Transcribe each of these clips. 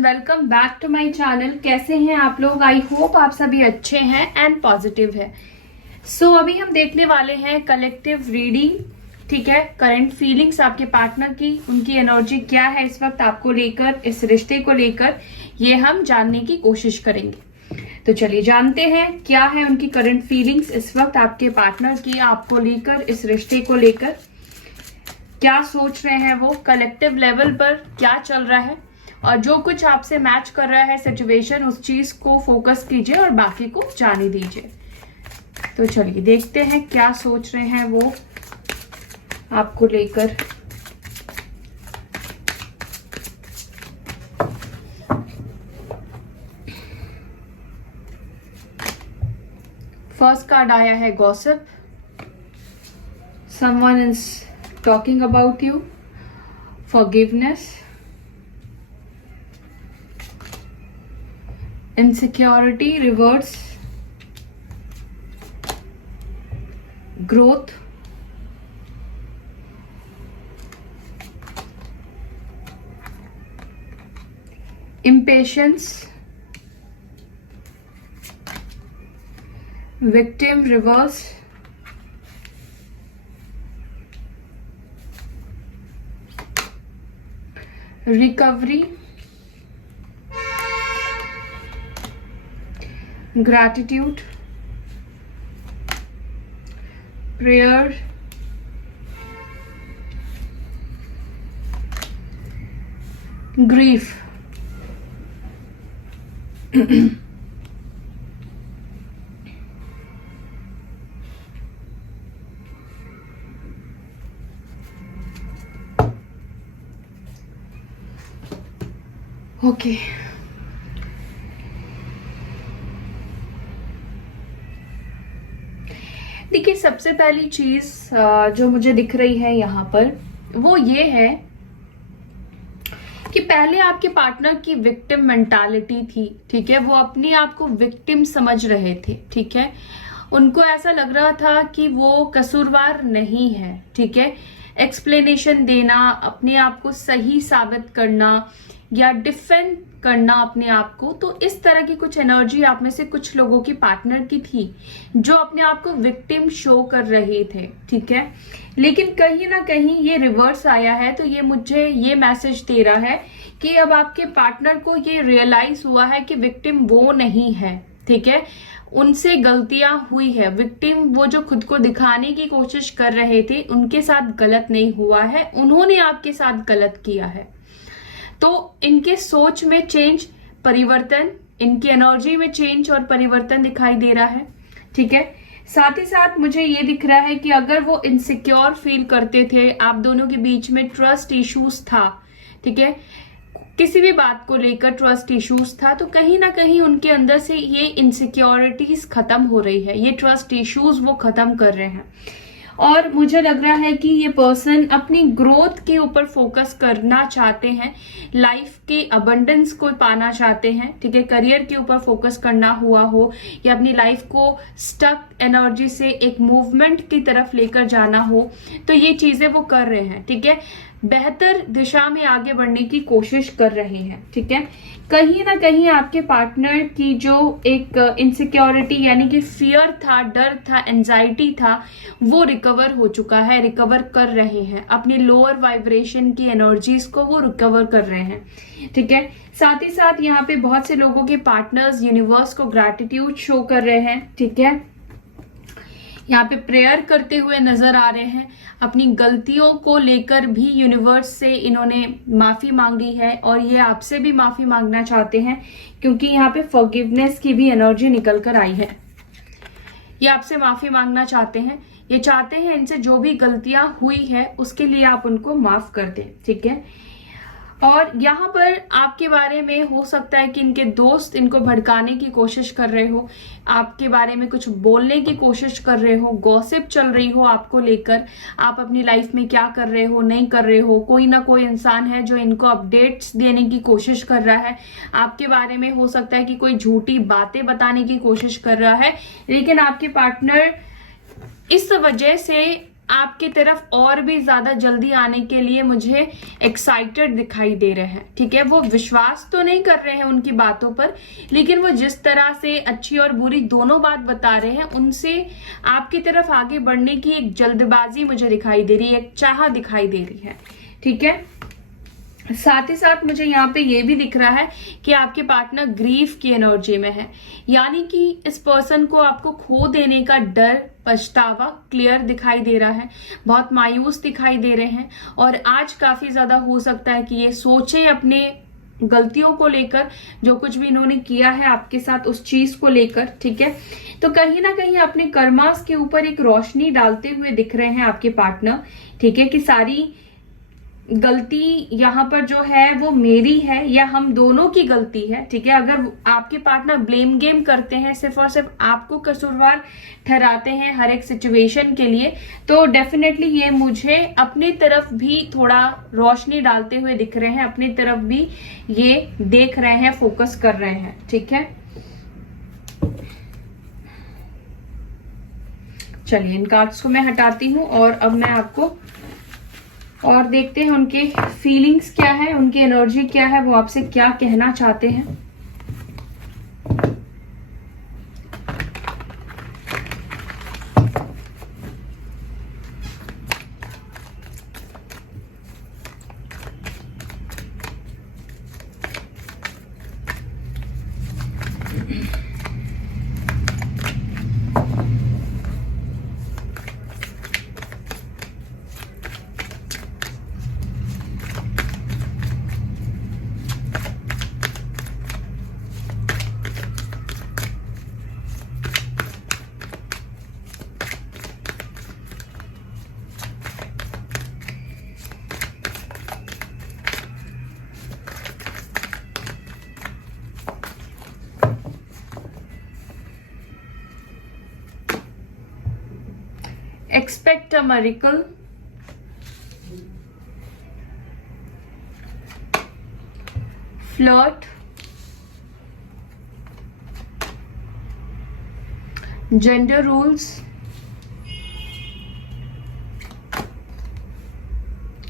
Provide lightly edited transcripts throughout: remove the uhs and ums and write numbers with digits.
Everyone, welcome back to my channel. कैसे हैं आप लोग? आई होप आप सभी अच्छे हैं एंड पॉजिटिव है। सो अभी हम देखने वाले हैं कलेक्टिव रीडिंग। ठीक है, करंट फीलिंग्स आपके पार्टनर की, उनकी एनर्जी क्या है इस वक्त आपको लेकर, इस रिश्ते को लेकर, ये हम जानने की कोशिश करेंगे। तो चलिए जानते हैं क्या है उनकी करंट फीलिंग्स इस वक्त आपके पार्टनर की, आपको लेकर, इस रिश्ते को लेकर क्या सोच रहे हैं वो, कलेक्टिव लेवल पर क्या चल रहा है, और जो कुछ आपसे मैच कर रहा है सिचुएशन, उस चीज को फोकस कीजिए और बाकी को जाने दीजिए। तो चलिए देखते हैं क्या सोच रहे हैं वो आपको लेकर। फर्स्ट कार्ड आया है gossip. Someone is talking about you. Forgiveness. Insecurity reverse. Growth. Impatience. Victim reverse. Recovery. Gratitude. Prayer. Grief. Okay. देखिए, सबसे पहली चीज जो मुझे दिख रही है यहाँ पर वो ये है कि पहले आपके पार्टनर की विक्टिम मेंटालिटी थी। ठीक है, वो अपने आप को विक्टिम समझ रहे थे। ठीक है, उनको ऐसा लग रहा था कि वो कसूरवार नहीं है। ठीक है, एक्सप्लेनेशन देना, अपने आप को सही साबित करना या डिफेंड करना अपने आप को, तो इस तरह की कुछ एनर्जी आप में से कुछ लोगों की पार्टनर की थी जो अपने आप को विक्टिम शो कर रहे थे। ठीक है, लेकिन कहीं ना कहीं ये रिवर्स आया है, तो ये मुझे ये मैसेज दे रहा है कि अब आपके पार्टनर को ये रियलाइज हुआ है कि विक्टिम वो नहीं है। ठीक है, उनसे गलतियां हुई है। विक्टिम वो जो खुद को दिखाने की कोशिश कर रहे थे, उनके साथ गलत नहीं हुआ है, उन्होंने आपके साथ गलत किया है। तो इनके सोच में चेंज, परिवर्तन, इनकी एनर्जी में चेंज और परिवर्तन दिखाई दे रहा है। ठीक है, साथ ही साथ मुझे ये दिख रहा है कि अगर वो इनसिक्योर फील करते थे, आप दोनों के बीच में ट्रस्ट इश्यूज था। ठीक है, किसी भी बात को लेकर ट्रस्ट इश्यूज था, तो कहीं ना कहीं उनके अंदर से ये इनसिक्योरिटीज खत्म हो रही है, ये ट्रस्ट इश्यूज वो खत्म कर रहे हैं। और मुझे लग रहा है कि ये पर्सन अपनी ग्रोथ के ऊपर फोकस करना चाहते हैं, लाइफ के अबंडेंस को पाना चाहते हैं। ठीक है, करियर के ऊपर फोकस करना हुआ हो या अपनी लाइफ को स्टक एनर्जी से एक मूवमेंट की तरफ लेकर जाना हो, तो ये चीजें वो कर रहे हैं। ठीक है, बेहतर दिशा में आगे बढ़ने की कोशिश कर रहे हैं। ठीक है, कहीं ना कहीं आपके पार्टनर की जो एक इनसिक्योरिटी यानी कि फियर था, डर था, एंजाइटी था, वो रिकवर हो चुका है, रिकवर कर रहे हैं। अपनी लोअर वाइब्रेशन की एनर्जीज को वो रिकवर कर रहे हैं। ठीक है, साथ ही साथ यहाँ पे बहुत से लोगों के पार्टनर्स यूनिवर्स को ग्रैटिट्यूड शो कर रहे हैं। ठीक है, यहाँ पे प्रेयर करते हुए नजर आ रहे हैं। अपनी गलतियों को लेकर भी यूनिवर्स से इन्होंने माफी मांगी है और ये आपसे भी माफी मांगना चाहते हैं, क्योंकि यहाँ पे फॉरगिवनेस की भी एनर्जी निकल कर आई है। ये आपसे माफी मांगना चाहते हैं, ये चाहते हैं इनसे जो भी गलतियां हुई है उसके लिए आप उनको माफ कर दें। ठीक है, और यहाँ पर आपके बारे में हो सकता है कि इनके दोस्त इनको भड़काने की कोशिश कर रहे हो, आपके बारे में कुछ बोलने की कोशिश कर रहे हो, गॉसिप चल रही हो आपको लेकर, आप अपनी लाइफ में क्या कर रहे हो, नहीं कर रहे हो। कोई ना कोई इंसान है जो इनको अपडेट्स देने की कोशिश कर रहा है आपके बारे में। हो सकता है कि कोई झूठी बातें बताने की कोशिश कर रहा है, लेकिन आपके पार्टनर इस वजह से आपकी तरफ और भी ज्यादा जल्दी आने के लिए मुझे एक्साइटेड दिखाई दे रहे हैं, ठीक है। वो विश्वास तो नहीं कर रहे हैं उनकी बातों पर, लेकिन वो जिस तरह से अच्छी और बुरी दोनों बात बता रहे हैं, उनसे आपकी तरफ आगे बढ़ने की एक जल्दबाजी मुझे दिखाई दे रही है, एक चाह दिखाई दे रही है, ठीक है। साथ ही साथ मुझे यहाँ पे ये भी दिख रहा है कि आपके पार्टनर ग्रीफ की एनर्जी में है, यानी कि इस पर्सन को आपको खो देने का डर, पछतावा क्लियर दिखाई दे रहा है, बहुत मायूस दिखाई दे रहे हैं। और आज काफी ज्यादा हो सकता है कि ये सोचे अपने गलतियों को लेकर, जो कुछ भी इन्होंने किया है आपके साथ उस चीज को लेकर, ठीक है। तो कहीं ना कहीं अपने कर्मास के ऊपर एक रोशनी डालते हुए दिख रहे हैं आपके पार्टनर, ठीक है, कि सारी गलती यहाँ पर जो है वो मेरी है या हम दोनों की गलती है, ठीक है। अगर आपके पार्टनर ब्लेम गेम करते हैं, सिर्फ और सिर्फ आपको कसूरवार ठहराते हैं हर एक सिचुएशन के लिए, तो डेफिनेटली ये मुझे अपनी तरफ भी थोड़ा रोशनी डालते हुए दिख रहे हैं, अपनी तरफ भी ये देख रहे हैं, फोकस कर रहे हैं, ठीक है। चलिए इन कार्ड्स को मैं हटाती हूँ और अब मैं आपको और देखते हैं उनके फीलिंग्स क्या है, उनकी एनर्जी क्या है, वो आपसे क्या कहना चाहते हैं। Expect a miracle. Flirt. Gender rules.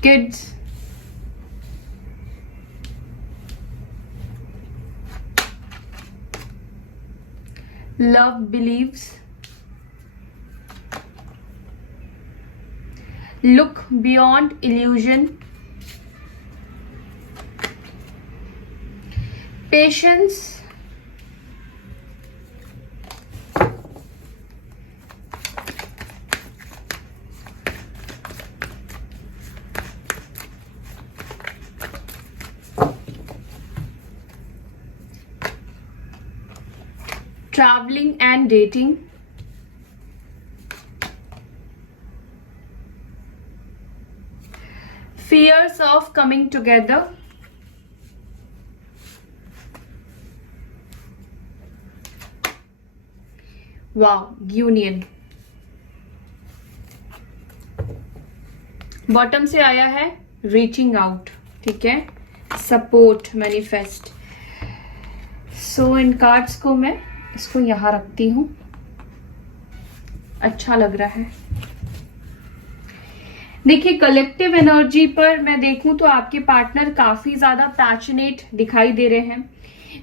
Kids. Love beliefs. Look beyond illusion. Patience. Traveling and dating. Fears of coming together. Wow, union. Bottom से आया है रीचिंग आउट, ठीक है, सपोर्ट, मैनिफेस्ट। सो इन कार्ड्स को मैं इसको यहां रखती हूं, अच्छा लग रहा है। देखिए कलेक्टिव एनर्जी पर मैं देखूं तो आपके पार्टनर काफी ज्यादा पैशनेट दिखाई दे रहे हैं,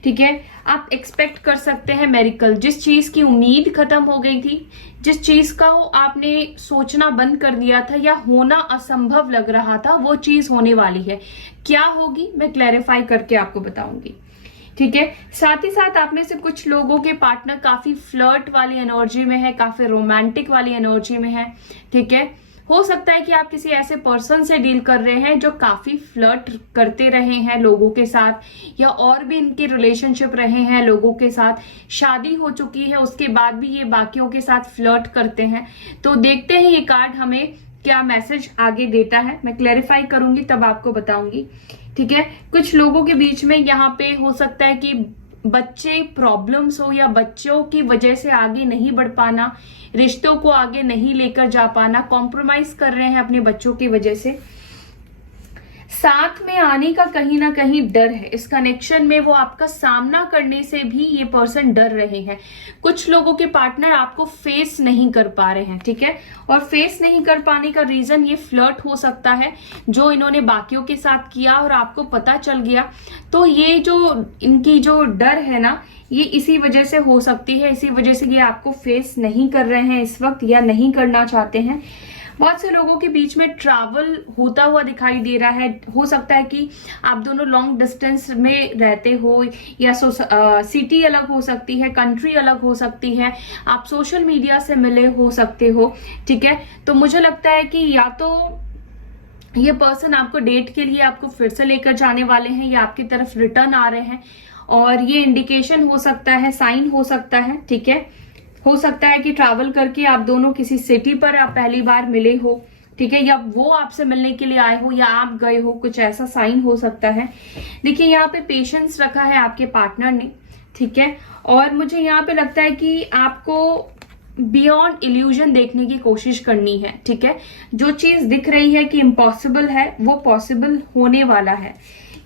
ठीक है। आप एक्सपेक्ट कर सकते हैं मेरिकल, जिस चीज की उम्मीद खत्म हो गई थी, जिस चीज का आपने सोचना बंद कर दिया था या होना असंभव लग रहा था, वो चीज होने वाली है। क्या होगी मैं क्लैरिफाई करके आपको बताऊंगी, ठीक है। साथ ही साथ आप में से कुछ लोगों के पार्टनर काफी फ्लर्ट वाली एनर्जी में है, काफी रोमांटिक वाली एनर्जी में है, ठीक है। हो सकता है कि आप किसी ऐसे पर्सन से डील कर रहे हैं जो काफी फ्लर्ट करते रहे हैं लोगों के साथ, या और भी इनके रिलेशनशिप रहे हैं लोगों के साथ, शादी हो चुकी है उसके बाद भी ये बाकियों के साथ फ्लर्ट करते हैं। तो देखते हैं ये कार्ड हमें क्या मैसेज आगे देता है, मैं क्लैरिफाई करूंगी तब आपको बताऊंगी, ठीक है। कुछ लोगों के बीच में यहाँ पे हो सकता है कि बच्चे प्रॉब्लम्स हो, या बच्चों की वजह से आगे नहीं बढ़ पाना, रिश्तों को आगे नहीं लेकर जा पाना, कॉम्प्रोमाइज कर रहे हैं अपने बच्चों की वजह से। साथ में आने का कहीं ना कहीं डर है। इस कनेक्शन में वो आपका सामना करने से भी ये पर्सन डर रहे हैं। कुछ लोगों के पार्टनर आपको फेस नहीं कर पा रहे हैं, ठीक है। और फेस नहीं कर पाने का रीजन ये फ्लर्ट हो सकता है जो इन्होंने बाकियों के साथ किया और आपको पता चल गया। तो ये जो इनकी जो डर है ना, ये इसी वजह से हो सकती है। इसी वजह से ये आपको फेस नहीं कर रहे हैं इस वक्त, या नहीं करना चाहते हैं। बहुत से लोगों के बीच में ट्रैवल होता हुआ दिखाई दे रहा है। हो सकता है कि आप दोनों लॉन्ग डिस्टेंस में रहते हो, या सिटी अलग हो सकती है, कंट्री अलग हो सकती है, आप सोशल मीडिया से मिले हो सकते हो, ठीक है। तो मुझे लगता है कि या तो ये पर्सन आपको डेट के लिए आपको फिर से लेकर जाने वाले हैं, या आपकी तरफ रिटर्न आ रहे हैं। और ये इंडिकेशन हो सकता है, साइन हो सकता है, ठीक है। हो सकता है कि ट्रैवल करके आप दोनों किसी सिटी पर आप पहली बार मिले हो, ठीक है, या वो आपसे मिलने के लिए आए हो, या आप गए हो, कुछ ऐसा साइन हो सकता है। देखिए यहाँ पे पेशेंस रखा है आपके पार्टनर ने, ठीक है। और मुझे यहाँ पे लगता है कि आपको बियॉन्ड इल्यूजन देखने की कोशिश करनी है, ठीक है। जो चीज दिख रही है कि इम्पॉसिबल है, वो पॉसिबल होने वाला है,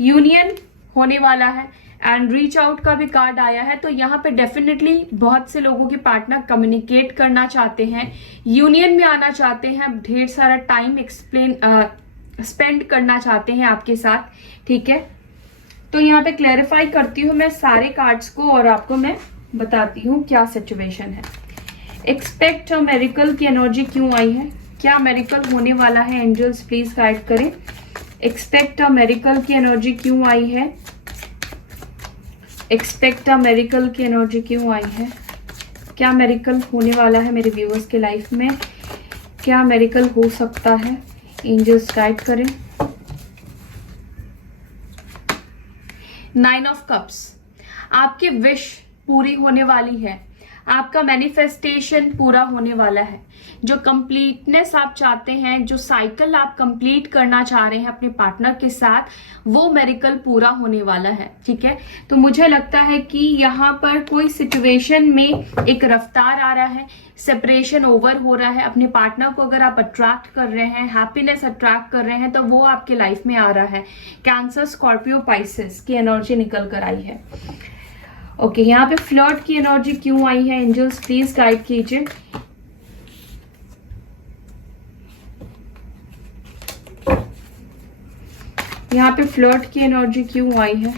यूनियन होने वाला है। एंड रीच आउट का भी कार्ड आया है। तो यहाँ पे डेफिनेटली बहुत से लोगों के पार्टनर कम्युनिकेट करना चाहते हैं, यूनियन में आना चाहते हैं, ढेर सारा टाइम स्पेंड करना चाहते हैं आपके साथ, ठीक है। तो यहाँ पे क्लैरिफाई करती हूँ मैं सारे कार्ड्स को और आपको मैं बताती हूँ क्या सिचुएशन है। एक्सपेक्ट अ मेरिकल की एनर्जी क्यों आई है, क्या मेरिकल होने वाला है, एंजल्स प्लीज गाइड करें। एक्सपेक्ट अ मेरिकल की एनर्जी क्यों आई है, एक्सपेक्ट अ मेरिकल की एनर्जी क्यों आई है, क्या मेरिकल होने वाला है मेरे व्यूअर्स के लाइफ में, क्या मेरिकल हो सकता है, एंजल्स गाइड करें। 9 ऑफ कप्स, आपकी विश पूरी होने वाली है, आपका मैनिफेस्टेशन पूरा होने वाला है। जो कंप्लीटनेस आप चाहते हैं, जो साइकिल आप कंप्लीट करना चाह रहे हैं अपने पार्टनर के साथ, वो मेरिकल पूरा होने वाला है, ठीक है। तो मुझे लगता है कि यहाँ पर कोई सिचुएशन में एक रफ्तार आ रहा है, सेपरेशन ओवर हो रहा है। अपने पार्टनर को अगर आप अट्रैक्ट कर रहे हैं, हैप्पीनेस अट्रैक्ट कर रहे हैं, तो वो आपके लाइफ में आ रहा है। कैंसर, स्कॉर्पियो, पाइसेस की एनर्जी निकल कर आई है। ओके, यहाँ पे फ्लर्ट की एनर्जी क्यों आई है, एंजल्स प्लीज गाइड कीजिए। यहाँ पे फ्लर्ट की एनर्जी क्यों आई है,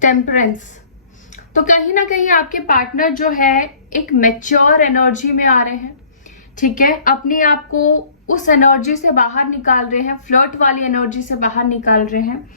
टेम्परेंस। तो कहीं ना कहीं आपके पार्टनर जो है एक मैच्योर एनर्जी में आ रहे हैं, ठीक है। अपने आप को उस एनर्जी से बाहर निकाल रहे हैं, फ्लर्ट वाली एनर्जी से बाहर निकाल रहे हैं।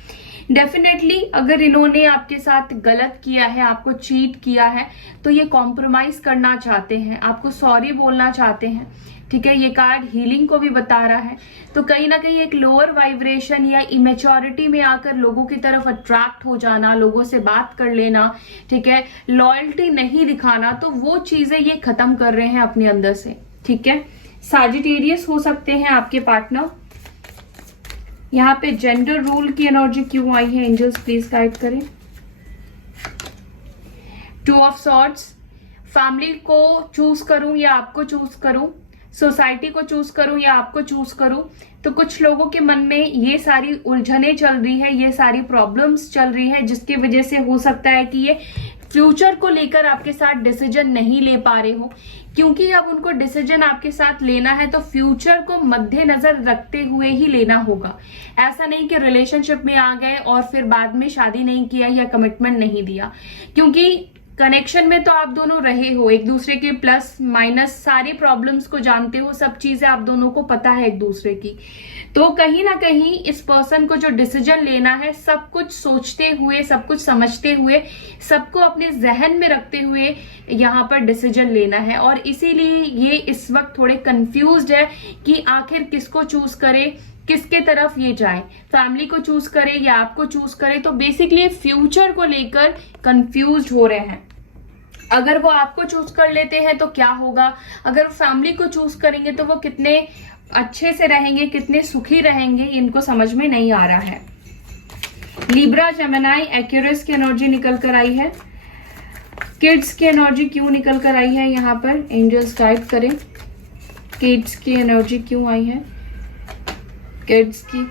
डेफिनेटली अगर इन्होंने आपके साथ गलत किया है, आपको चीट किया है, तो ये कॉम्प्रोमाइज करना चाहते हैं, आपको सॉरी बोलना चाहते हैं, ठीक है। ये कार्ड हीलिंग को भी बता रहा है। तो कहीं ना कहीं एक लोअर वाइब्रेशन या इमेच्योरिटी में आकर लोगों की तरफ अट्रैक्ट हो जाना, लोगों से बात कर लेना, ठीक है, लॉयल्टी नहीं दिखाना, तो वो चीजें ये खत्म कर रहे हैं अपने अंदर से, ठीक है। सैजिटेरियस हो सकते हैं आपके पार्टनर। यहाँ पे जेंडर रूल की एनर्जी क्यों आई है, एंजल्स प्लीज गाइड करें। 2 ऑफ सॉर्ड्स, फैमिली को चूज करूं या आपको चूज करूं, सोसाइटी को चूज करूं या आपको चूज करूं। तो कुछ लोगों के मन में ये सारी उलझने चल रही है, ये सारी प्रॉब्लम्स चल रही है, जिसकी वजह से हो सकता है कि ये फ्यूचर को लेकर आपके साथ डिसीजन नहीं ले पा रहे हो। क्योंकि अब उनको डिसीजन आपके साथ लेना है तो फ्यूचर को मद्देनजर रखते हुए ही लेना होगा। ऐसा नहीं कि रिलेशनशिप में आ गए और फिर बाद में शादी नहीं किया या कमिटमेंट नहीं दिया, क्योंकि कनेक्शन में तो आप दोनों रहे हो, एक दूसरे के प्लस माइनस सारी प्रॉब्लम्स को जानते हो, सब चीजें आप दोनों को पता है एक दूसरे की। तो कहीं ना कहीं इस पर्सन को जो डिसीजन लेना है, सब कुछ सोचते हुए, सब कुछ समझते हुए, सबको अपने जहन में रखते हुए यहाँ पर डिसीजन लेना है। और इसीलिए ये इस वक्त थोड़े कंफ्यूज्ड है कि आखिर किसको चूज करे, किसके तरफ ये जाए, फैमिली को चूज करे या आपको चूज करे। तो बेसिकली फ्यूचर को लेकर कंफ्यूज्ड हो रहे हैं। अगर वो आपको चूज कर लेते हैं तो क्या होगा, अगर फैमिली को चूज करेंगे तो वो कितने अच्छे से रहेंगे, कितने सुखी रहेंगे, इनको समझ में नहीं आ रहा है। लिब्रा, जेमिनी, एक्यूरियस की एनर्जी निकल कर आई है। किड्स की एनर्जी क्यों निकल कर आई है यहाँ पर, एंजल्स गाइड करें। किड्स की एनर्जी क्यों आई है, किड्स की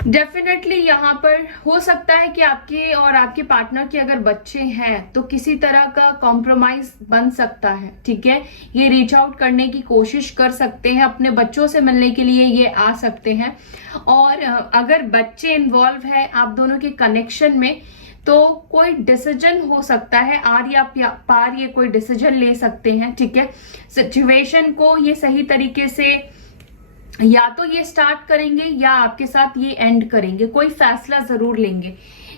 डेफिनेटली यहाँ पर हो सकता है कि आपके और आपके पार्टनर के अगर बच्चे हैं तो किसी तरह का कॉम्प्रोमाइज बन सकता है, ठीक है। ये रीच आउट करने की कोशिश कर सकते हैं, अपने बच्चों से मिलने के लिए ये आ सकते हैं। और अगर बच्चे इन्वॉल्व है आप दोनों के कनेक्शन में तो कोई डिसीजन हो सकता है, आर या पार ये कोई डिसीजन ले सकते हैं, ठीक है। सिचुएशन को ये सही तरीके से या तो ये स्टार्ट करेंगे या आपके साथ ये एंड करेंगे, कोई फैसला जरूर लेंगे।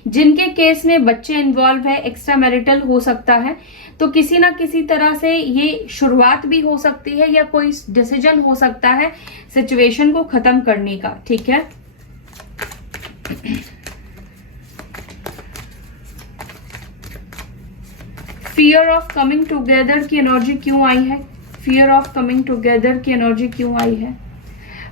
जिनके केस में बच्चे इन्वॉल्व है, एक्स्ट्रा मैरिटल हो सकता है, तो किसी ना किसी तरह से ये शुरुआत भी हो सकती है या कोई डिसीजन हो सकता है सिचुएशन को खत्म करने का, ठीक है। फियर ऑफ कमिंग टुगेदर की एनर्जी क्यों आई है, फियर ऑफ कमिंग टुगेदर की एनर्जी क्यों आई है।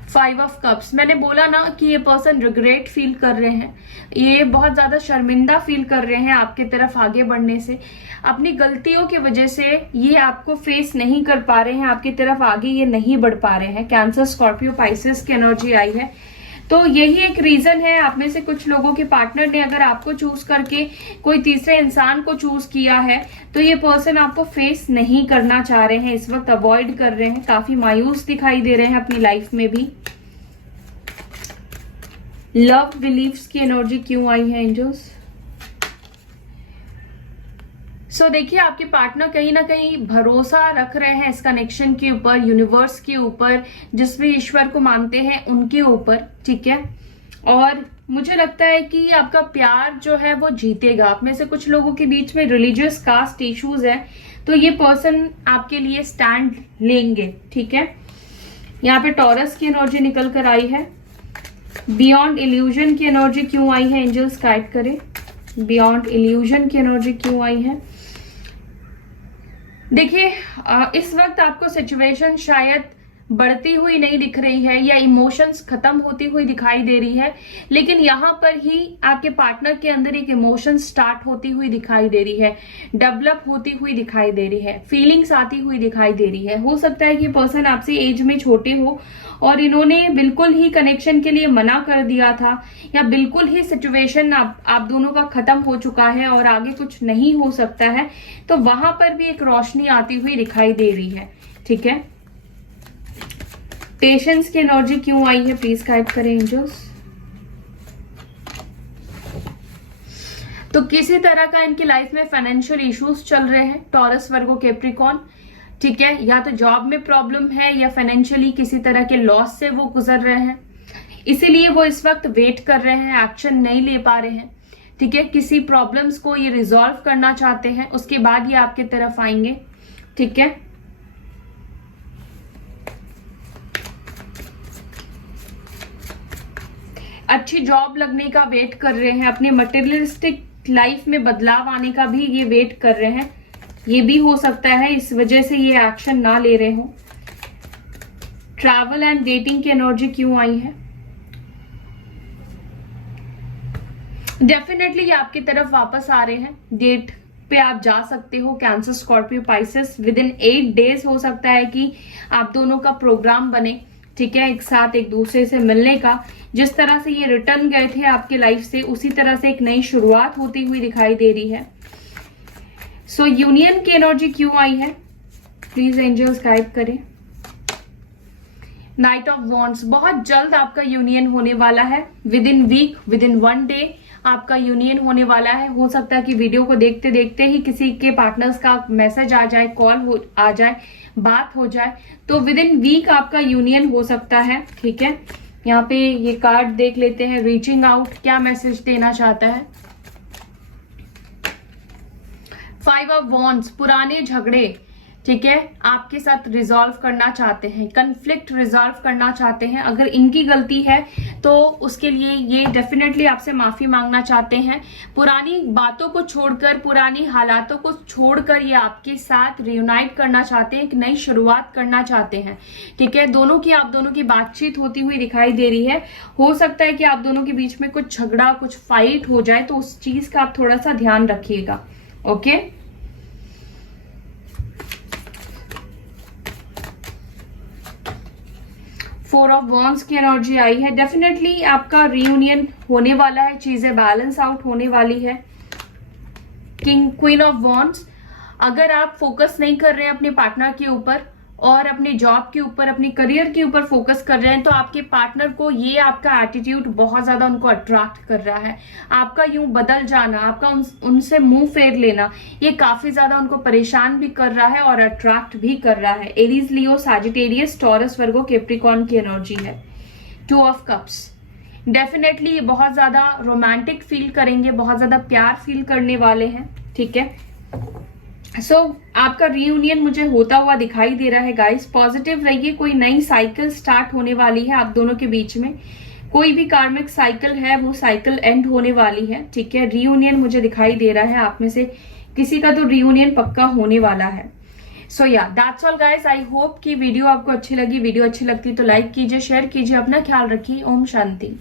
5 ऑफ कप्स, मैंने बोला ना कि ये पर्सन रिग्रेट फील कर रहे हैं, ये बहुत ज्यादा शर्मिंदा फील कर रहे हैं आपके तरफ आगे बढ़ने से। अपनी गलतियों की वजह से ये आपको फेस नहीं कर पा रहे हैं, आपकी तरफ आगे ये नहीं बढ़ पा रहे हैं। कैंसर, स्कॉर्पियो, पाइसेस की एनर्जी आई है, तो यही एक रीजन है। आप में से कुछ लोगों के पार्टनर ने अगर आपको चूज करके कोई तीसरे इंसान को चूज किया है तो ये पर्सन आपको फेस नहीं करना चाह रहे हैं, इस वक्त अवॉइड कर रहे हैं, काफी मायूस दिखाई दे रहे हैं अपनी लाइफ में भी। लव बिलीव्स की एनर्जी क्यों आई है एंजल्स। सो देखिए आपके पार्टनर कहीं ना कहीं भरोसा रख रहे हैं इस कनेक्शन के ऊपर, यूनिवर्स के ऊपर, जिसमें ईश्वर को मानते हैं उनके ऊपर, ठीक है। और मुझे लगता है कि आपका प्यार जो है वो जीतेगा। आप में से कुछ लोगों के बीच में रिलीजियस कास्ट इश्यूज है, तो ये पर्सन आपके लिए स्टैंड लेंगे, ठीक है। यहाँ पे टॉरस की एनर्जी निकल कर आई है। बियॉन्ड इल्यूजन की एनर्जी क्यों आई है एंजल्स गाइड करें। बियॉन्ड इल्यूजन की एनर्जी क्यों आई है। देखिए इस वक्त आपको सिचुएशन शायद बढ़ती हुई नहीं दिख रही है या इमोशंस खत्म होती हुई दिखाई दे रही है, लेकिन यहाँ पर ही आपके पार्टनर के अंदर एक इमोशन स्टार्ट होती हुई दिखाई दे रही है, डेवलप होती हुई दिखाई दे रही है, फीलिंग्स आती हुई दिखाई दे रही है। हो सकता है कि पर्सन आपसे एज में छोटे हो और इन्होंने बिल्कुल ही कनेक्शन के लिए मना कर दिया था, या बिल्कुल ही सिचुएशन आप दोनों का खत्म हो चुका है और आगे कुछ नहीं हो सकता है, तो वहां पर भी एक रोशनी आती हुई दिखाई दे रही है, ठीक है। पेशेंस की एनर्जी क्यों आई है प्लीज गाइड करें एंजल्स। तो किसी तरह का इनकी लाइफ में फाइनेंशियल इश्यूज चल रहे हैं, टॉरस, वर्गो, कैप्रिकॉर्न, ठीक है। या तो जॉब में प्रॉब्लम है या फाइनेंशियली किसी तरह के लॉस से वो गुजर रहे हैं, इसीलिए वो इस वक्त वेट कर रहे हैं, एक्शन नहीं ले पा रहे हैं, ठीक है। किसी प्रॉब्लम्स को ये रिजॉल्व करना चाहते हैं, उसके बाद ये आपके तरफ आएंगे, ठीक है। अच्छी जॉब लगने का वेट कर रहे हैं, अपने मटेरियलिस्टिक लाइफ में बदलाव आने का भी ये वेट कर रहे हैं। ये भी हो सकता है इस वजह से ये एक्शन ना ले रहे हो। ट्रैवल एंड डेटिंग की एनर्जी क्यों आई है। डेफिनेटली ये आपकी तरफ वापस आ रहे हैं, डेट पे आप जा सकते हो। Cancer, Scorpio, Pisces, with in 8 days हो सकता है कि आप दोनों का प्रोग्राम बने, ठीक है, एक साथ एक दूसरे से मिलने का। जिस तरह से ये रिटर्न गए थे आपके लाइफ से, उसी तरह से एक नई शुरुआत होती हुई दिखाई दे रही है। सो यूनियन की एनर्जी क्यों आई है प्लीज एंजल्स गाइड करें। नाइट ऑफ वॉन्ड्स, बहुत जल्द आपका यूनियन होने वाला है, within week, within 1 day आपका यूनियन होने वाला है। हो सकता है कि वीडियो को देखते देखते ही किसी के पार्टनर्स का मैसेज आ जाए, कॉल आ जाए, बात हो जाए, तो विद इन वीक आपका यूनियन हो सकता है, ठीक है। यहाँ पे ये कार्ड देख लेते हैं, रीचिंग आउट क्या मैसेज देना चाहता है। 5 ऑफ वॉन्ड्स, पुराने झगड़े, ठीक है, आपके साथ रिजॉल्व करना चाहते हैं, कन्फ्लिक्ट रिजॉल्व करना चाहते हैं। अगर इनकी गलती है तो उसके लिए ये डेफिनेटली आपसे माफी मांगना चाहते हैं। पुरानी बातों को छोड़कर, पुरानी हालातों को छोड़कर ये आपके साथ रियूनाइट करना चाहते हैं, एक नई शुरुआत करना चाहते हैं। ठीक है, आप दोनों की बातचीत होती हुई दिखाई दे रही है। हो सकता है कि आप दोनों के बीच में कुछ झगड़ा, कुछ फाइट हो जाए, तो उस चीज का आप थोड़ा सा ध्यान रखिएगा। ओके, 4 ऑफ वॉन्ड्स की एनर्जी आई है। डेफिनेटली आपका रियूनियन होने वाला है, चीजें बैलेंस आउट होने वाली है। क्वीन ऑफ वॉन्ड्स, अगर आप फोकस नहीं कर रहे हैं अपने पार्टनर के ऊपर और अपने जॉब के ऊपर, अपने करियर के ऊपर फोकस कर रहे हैं, तो आपके पार्टनर को ये आपका एटीट्यूड बहुत ज्यादा उनको अट्रैक्ट कर रहा है। आपका यूं बदल जाना, आपका उनसे मुंह फेर लेना, ये काफी ज्यादा उनको परेशान भी कर रहा है और अट्रैक्ट भी कर रहा है। एरीज, लियो, सैजिटेरियस, टॉरस, वर्गो, कैप्रिकॉर्न की एनर्जी है। 2 ऑफ कप्स, डेफिनेटली ये बहुत ज्यादा रोमांटिक फील करेंगे, बहुत ज्यादा प्यार फील करने वाले हैं। ठीक है, आपका रियूनियन मुझे होता हुआ दिखाई दे रहा है गाइस। पॉजिटिव रहिए, कोई नई साइकिल स्टार्ट होने वाली है आप दोनों के बीच में। कोई भी कार्मिक साइकिल है वो साइकिल एंड होने वाली है। ठीक है, रियूनियन मुझे दिखाई दे रहा है, आप में से किसी का तो रियूनियन पक्का होने वाला है। सो या that's all guys, I hope कि वीडियो आपको अच्छी लगी। वीडियो अच्छी लगती तो लाइक कीजिए, शेयर कीजिए, अपना ख्याल रखिए। ओम शांति।